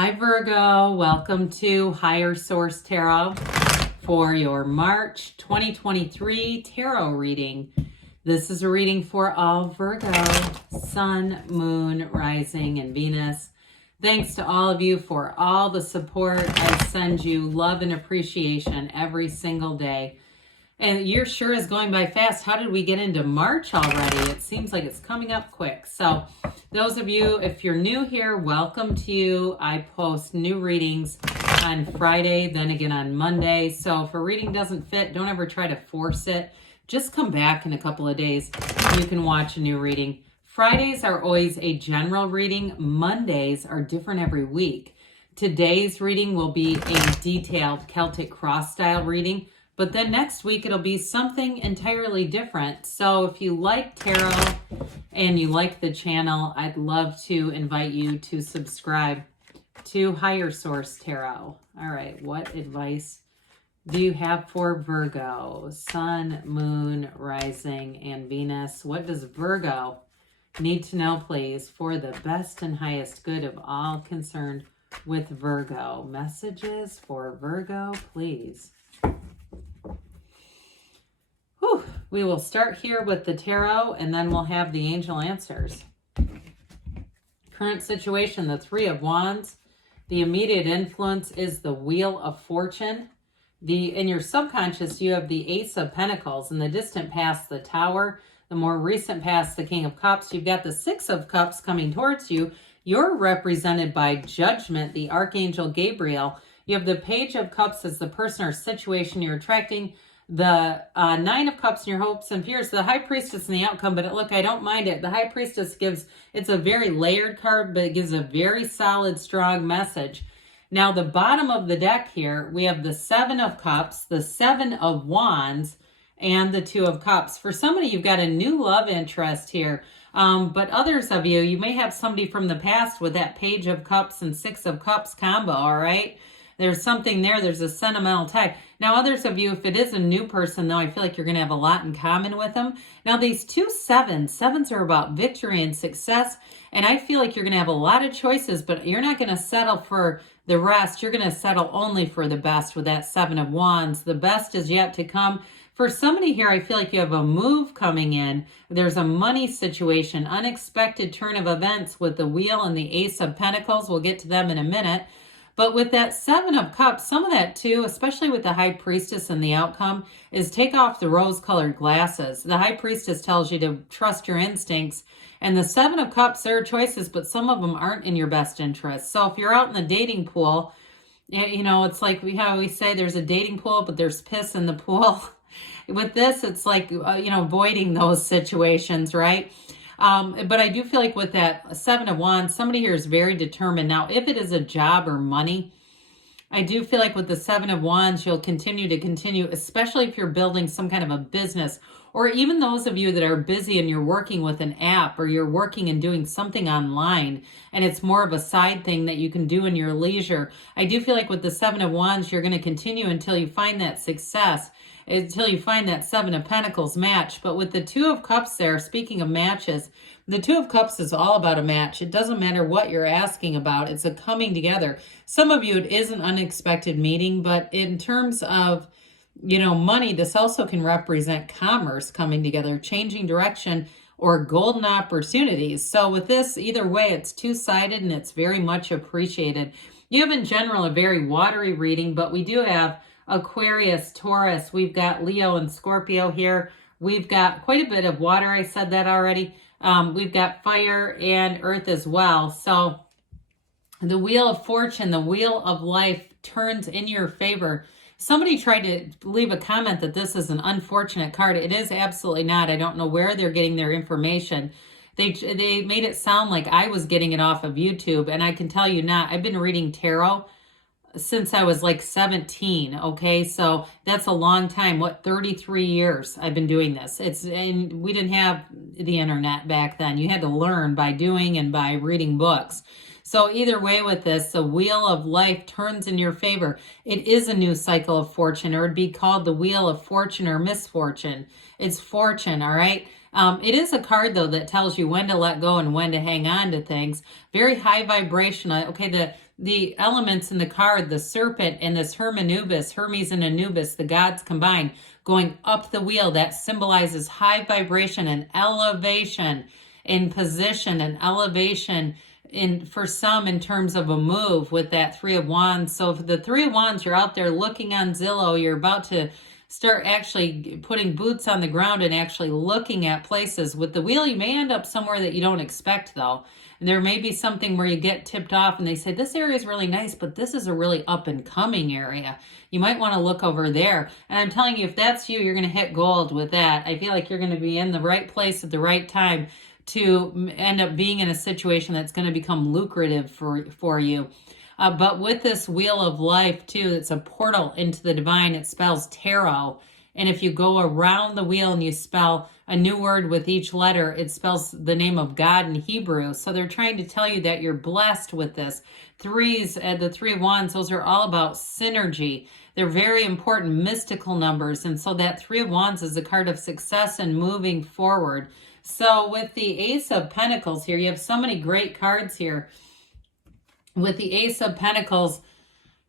Hi Virgo, welcome to Higher Source Tarot for your March 2023 tarot reading. This is a reading for all Virgo, Sun, Moon, Rising, and Venus. Thanks to all of you for all the support. I send you love and appreciation every single day. And year sure is going by fast. How did we get into March already? It seems like it's coming up quick. So those of you, if you're new here, welcome to you. I post new readings on Friday, then again on Monday. So if a reading doesn't fit, don't ever try to force it. Just come back in a couple of days. You can watch a new reading. Fridays are always a general reading. Mondays are different every week. Today's reading will be a detailed Celtic cross style reading. But then next week, it'll be something entirely different. So if you like tarot and you like the channel, I'd love to invite you to subscribe to Higher Source Tarot. All right, what advice do you have for Virgo? Sun, Moon, Rising, and Venus. What does Virgo need to know, please, for the best and highest good of all concerned with Virgo? Messages for Virgo, please. We will start here with the tarot, and then we'll have the angel answers. Current situation, the Three of Wands. The immediate influence is the Wheel of Fortune. In your subconscious, you have the Ace of Pentacles. In the distant past, the Tower. The more recent past, the King of Cups. You've got the Six of Cups coming towards you. You're represented by Judgment, the Archangel Gabriel. You have the Page of Cups as the person or situation you're attracting. The Nine of Cups in your hopes and fears, the High Priestess in the outcome, but look, I don't mind it. The High Priestess it's a very layered card, but it gives a very solid, strong message. Now, the bottom of the deck here, we have the Seven of Cups, the Seven of Wands, and the Two of Cups. For somebody, you've got a new love interest here. But others of you, you may have somebody from the past with that Page of Cups and Six of Cups combo, all right? There's something there. There's a sentimental tie. Now, others of you, if it is a new person, though, I feel like you're going to have a lot in common with them. Now, these two sevens are about victory and success, and I feel like you're going to have a lot of choices, but you're not going to settle for the rest. You're going to settle only for the best with that Seven of Wands. The best is yet to come. For somebody here, I feel like you have a move coming in. There's a money situation, unexpected turn of events with the Wheel and the Ace of Pentacles. We'll get to them in a minute. But with that Seven of Cups, some of that too, especially with the High Priestess and the outcome, is take off the rose-colored glasses. The High Priestess tells you to trust your instincts. And the Seven of Cups, there are choices, but some of them aren't in your best interest. So if you're out in the dating pool, you know, it's like how we say there's a dating pool, but there's piss in the pool. With this, it's like, avoiding those situations, right? But I do feel like with that Seven of Wands, somebody here is very determined. Now, if it is a job or money, I do feel like with the Seven of Wands, you'll continue, especially if you're building some kind of a business, or even those of you that are busy and you're working with an app, or you're working and doing something online, and it's more of a side thing that you can do in your leisure. I do feel like with the Seven of Wands, you're going to continue until you find that success, until you find that Seven of Pentacles match. But with the Two of Cups there, speaking of matches, the Two of Cups is all about a match. It doesn't matter what you're asking about. It's a coming together. Some of you, it is an unexpected meeting, but in terms of, money, this also can represent commerce coming together, changing direction, or golden opportunities. So with this, either way, it's two-sided and it's very much appreciated. You have in general a very watery reading, but we do have Aquarius, Taurus, we've got Leo and Scorpio here. We've got quite a bit of water. I said that already. We've got fire and earth as well. So the Wheel of Fortune, the Wheel of Life turns in your favor. Somebody tried to leave a comment that this is an unfortunate card. It is absolutely not. I don't know where they're getting their information. They made it sound like I was getting it off of YouTube, and I can tell you not. I've been reading tarot since I was like 17, okay? So that's a long time. 33 years I've been doing this. And we didn't have the internet back then. You had to learn by doing and by reading books. So either way with this, the Wheel of Life turns in your favor. It is a new cycle of fortune, or it'd be called the Wheel of Fortune or Misfortune. It's fortune, all right? It is a card, though, that tells you when to let go and when to hang on to things. Very high vibration. Okay, the elements in the card, the serpent and this Hermes and Anubis, the gods combined, going up the wheel, that symbolizes high vibration and elevation in position and elevation for some in terms of a move with that Three of Wands. So for the Three of Wands, you're out there looking on Zillow, you're about to start actually putting boots on the ground and actually looking at places. With the wheel, you may end up somewhere that you don't expect though. And there may be something where you get tipped off and they say, this area is really nice, but this is a really up and coming area. You might want to look over there. And I'm telling you, if that's you, you're going to hit gold with that. I feel like you're going to be in the right place at the right time to end up being in a situation that's going to become lucrative for you. But with this wheel of life too, it's a portal into the divine. It spells tarot. And if you go around the wheel and you spell a new word with each letter, it spells the name of God in Hebrew. So they're trying to tell you that you're blessed with this. Threes, the Three of Wands, those are all about synergy. They're very important mystical numbers. And so that Three of Wands is a card of success and moving forward. So with the Ace of Pentacles here, you have so many great cards here. With the Ace of Pentacles,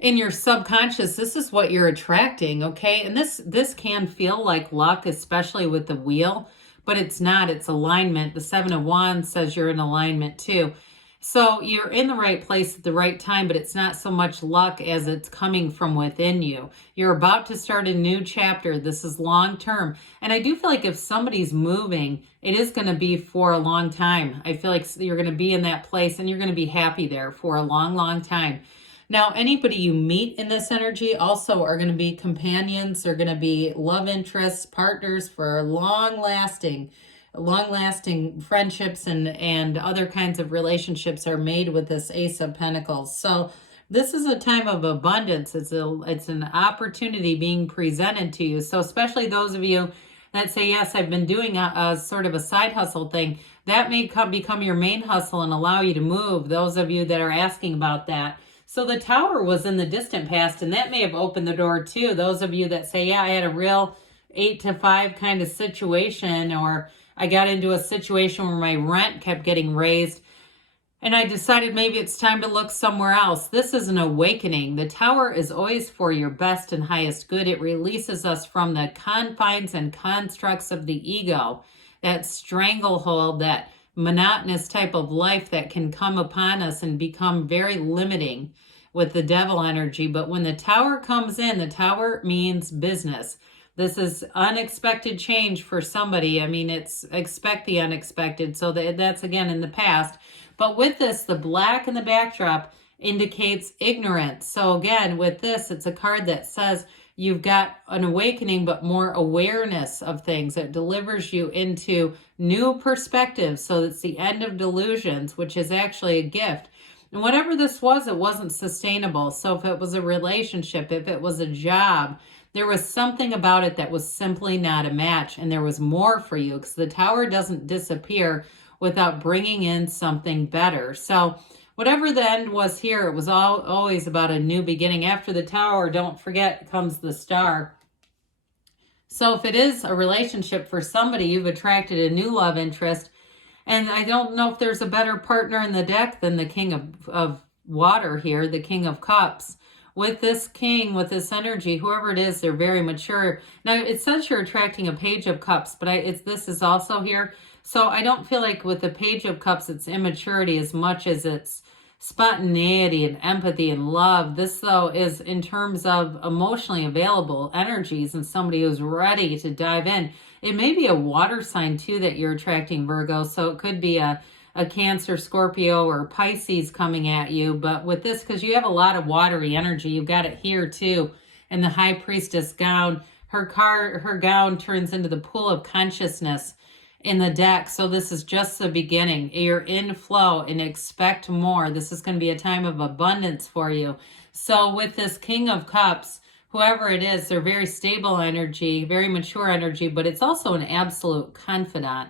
in your subconscious, this is what you're attracting, okay? And this can feel like luck, especially with the wheel, but it's not. It's alignment. The Seven of Wands says you're in alignment too. So you're in the right place at the right time, but it's not so much luck as it's coming from within you. You're about to start a new chapter. This is long term. And I do feel like if somebody's moving, it is going to be for a long time. I feel like you're going to be in that place and you're going to be happy there for a long, long time. Now, anybody you meet in this energy also are going to be companions. They're going to be love interests, partners for long-lasting friendships and other kinds of relationships are made with this Ace of Pentacles. So this is a time of abundance. It's an opportunity being presented to you. So especially those of you that say, yes, I've been doing a sort of a side hustle thing, that may become your main hustle and allow you to move. Those of you that are asking about that. So the Tower was in the distant past, and that may have opened the door too. Those of you that say, yeah, I had a real 8 to 5 kind of situation, or I got into a situation where my rent kept getting raised, and I decided maybe it's time to look somewhere else. This is an awakening. The Tower is always for your best and highest good. It releases us from the confines and constructs of the ego, that stranglehold, that monotonous type of life that can come upon us and become very limiting with the devil energy. But when the Tower comes in, the Tower means business. This is unexpected change for somebody. I mean, it's expect the unexpected. So that's again in the past. But with this, the black in the backdrop indicates ignorance. So again, with this, it's a card that says you've got an awakening, but more awareness of things. It delivers you into new perspectives. So it's the end of delusions, which is actually a gift. And whatever this was, it wasn't sustainable. So if it was a relationship, if it was a job, there was something about it that was simply not a match. And there was more for you, because the Tower doesn't disappear without bringing in something better. So whatever the end was here, it was always about a new beginning. After the Tower, don't forget, comes the Star. So if it is a relationship for somebody, you've attracted a new love interest. And I don't know if there's a better partner in the deck than the King of Water here, the King of Cups. With this king, with this energy, whoever it is, they're very mature. Now, it says you're attracting a Page of Cups, but this is also here. So I don't feel like with the Page of Cups, it's immaturity as much as it's spontaneity and empathy and love. This, though, is in terms of emotionally available energies and somebody who's ready to dive in. It may be a water sign, too, that you're attracting, Virgo. So it could be a Cancer, Scorpio, or Pisces coming at you. But with this, because you have a lot of watery energy, you've got it here, too, in the High Priestess gown. Her gown turns into the pool of consciousness in the deck. So this is just the beginning. You're in flow and expect more. This is going to be a time of abundance for you. So with this King of Cups, whoever it is, they're very stable energy, very mature energy, but it's also an absolute confidant.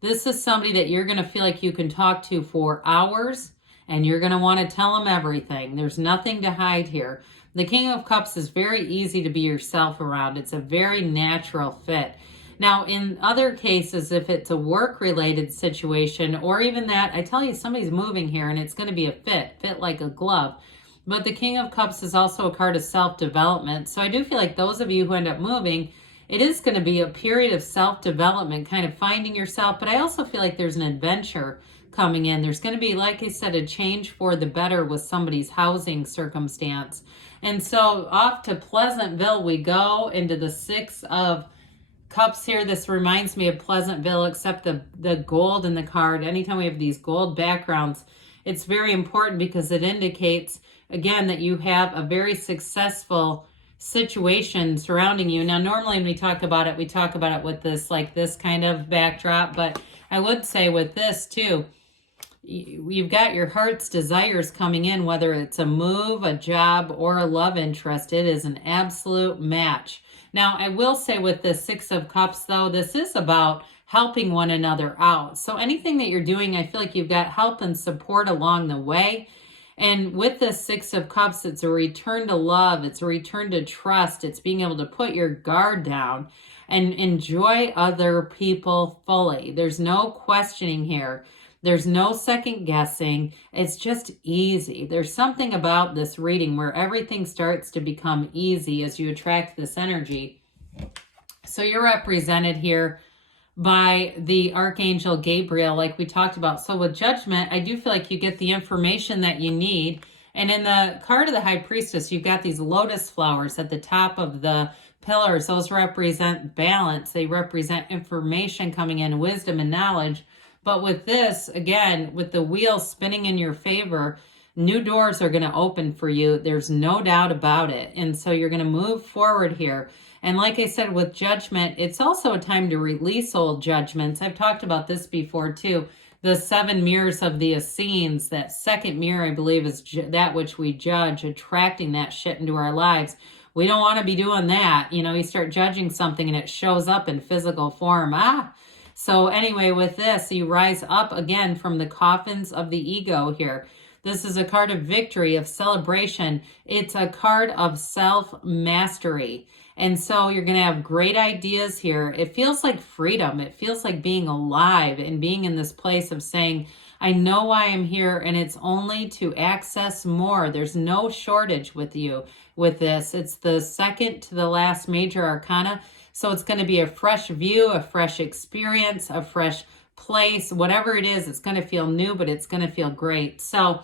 This is somebody that you're going to feel like you can talk to for hours, and you're going to want to tell them everything. There's nothing to hide here. The King of Cups is very easy to be yourself around. It's a very natural fit. Now, in other cases, if it's a work-related situation, or even that, I tell you, somebody's moving here, and it's going to be a fit like a glove. But the King of Cups is also a card of self-development. So I do feel like those of you who end up moving, it is going to be a period of self-development, kind of finding yourself. But I also feel like there's an adventure coming in. There's going to be, like I said, a change for the better with somebody's housing circumstance. And so off to Pleasantville we go, into the Six of Cups here. This reminds me of Pleasantville, except the gold in the card. Anytime we have these gold backgrounds, it's very important because it indicates, again, that you have a very successful situation surrounding you. Now, normally when we talk about it with this, like this kind of backdrop, but I would say with this too, you've got your heart's desires coming in, whether it's a move, a job, or a love interest. It is an absolute match. Now, I will say with the Six of Cups, though, this is about helping one another out. So anything that you're doing, I feel like you've got help and support along the way. And with the Six of Cups, it's a return to love. It's a return to trust. It's being able to put your guard down and enjoy other people fully. There's no questioning here. There's no second guessing. It's just easy. There's something about this reading where everything starts to become easy as you attract this energy. So you're represented here by the Archangel Gabriel, like we talked about. So with Judgment, I do feel like you get the information that you need. And in the card of the High Priestess, you've got these lotus flowers at the top of the pillars. Those represent balance. They represent information coming in, wisdom and knowledge. But with this, again, with the wheel spinning in your favor, new doors are going to open for you. There's no doubt about it. And so you're going to move forward here. And like I said, with Judgment, it's also a time to release old judgments. I've talked about this before too. The 7 mirrors of the Essenes, that second mirror, I believe, is that which we judge, attracting that shit into our lives. We don't want to be doing that. You know, you start judging something and it shows up in physical form. So anyway, with this, you rise up again from the coffins of the ego here. This is a card of victory, of celebration. It's a card of self-mastery. And so you're going to have great ideas here. It feels like freedom. It feels like being alive and being in this place of saying, I know why I'm here, and it's only to access more. There's no shortage with you with this. It's the second to the last major arcana. So it's going to be a fresh view, a fresh experience, a fresh place. Whatever it is, it's going to feel new, but it's going to feel great. So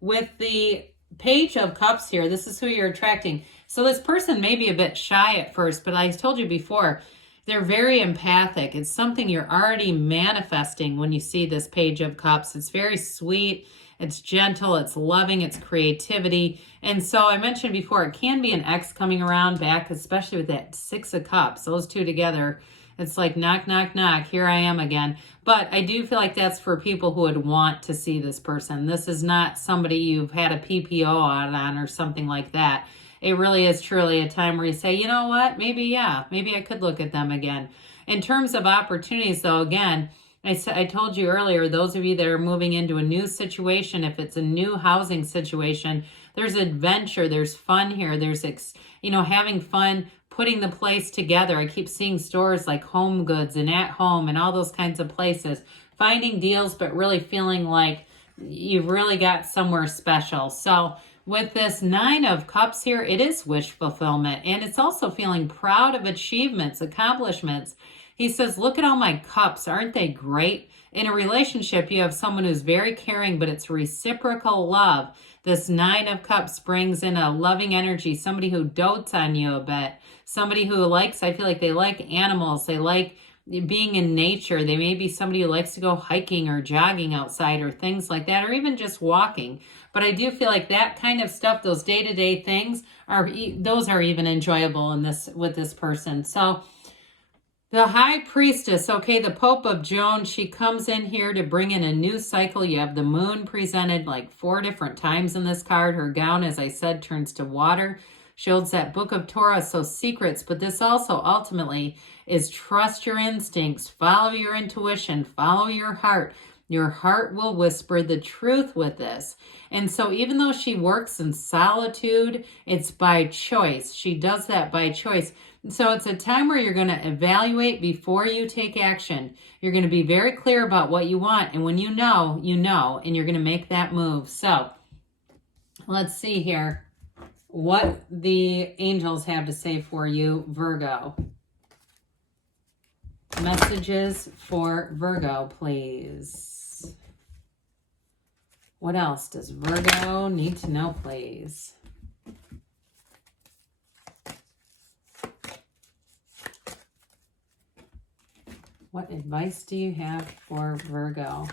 with the Page of Cups here, this is who you're attracting. So this person may be a bit shy at first, but I told you before, they're very empathic. It's something you're already manifesting when you see this Page of Cups. It's very sweet. It's gentle. It's loving. It's creativity. And so I mentioned before, it can be an ex coming around back, especially with that Six of Cups. Those two together, it's like knock, knock, knock. Here I am again. But I do feel like that's for people who would want to see this person. This is not somebody you've had a PPO out on or something like that. It really is truly a time where you say, you know what, maybe I could look at them again. In terms of opportunities, though, again, I told you earlier, those of you that are moving into a new situation, if it's a new housing situation, there's adventure, there's fun here, there's, having fun, putting the place together. I keep seeing stores like Home Goods and At Home and all those kinds of places, finding deals, but really feeling like you've really got somewhere special. So with this Nine of Cups here, it is wish fulfillment, and it's also feeling proud of achievements, accomplishments. He says, look at all my cups. Aren't they great? In a relationship, you have someone who's very caring, but it's reciprocal love. This Nine of Cups brings in a loving energy, somebody who dotes on you a bit, somebody who likes, I feel like they like animals. They like being in nature. They may be somebody who likes to go hiking or jogging outside or things like that, or even just walking. But I do feel like that kind of stuff, those day-to-day things, those are even enjoyable in this with this person. So the High Priestess, okay, the Pope of Joan, she comes in here to bring in a new cycle. You have the moon presented like 4 different times in this card. Her gown, as I said, turns to water. She holds that Book of Torah, so secrets, but this also ultimately is trust your instincts, follow your intuition, follow your heart. Your heart will whisper the truth with this. And so even though she works in solitude, it's by choice. She does that by choice. So it's a time where you're going to evaluate before you take action. You're going to be very clear about what you want. And when you know, and you're going to make that move. So Let's see here what the angels have to say for you, Virgo. Messages for Virgo, please. What else does Virgo need to know, please? What advice do you have for Virgo?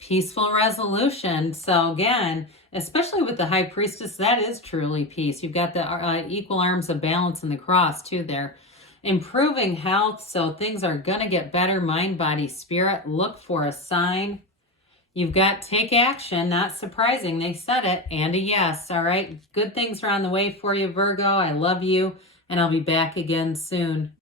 Peaceful resolution. So again, especially with the High Priestess, that is truly peace. You've got the equal arms of balance and the cross too there. Improving health. So things are going to get better. Mind, body, spirit. Look for a sign. You've got take action. Not surprising. They said it. And a yes. All right. Good things are on the way for you, Virgo. I love you. And I'll be back again soon.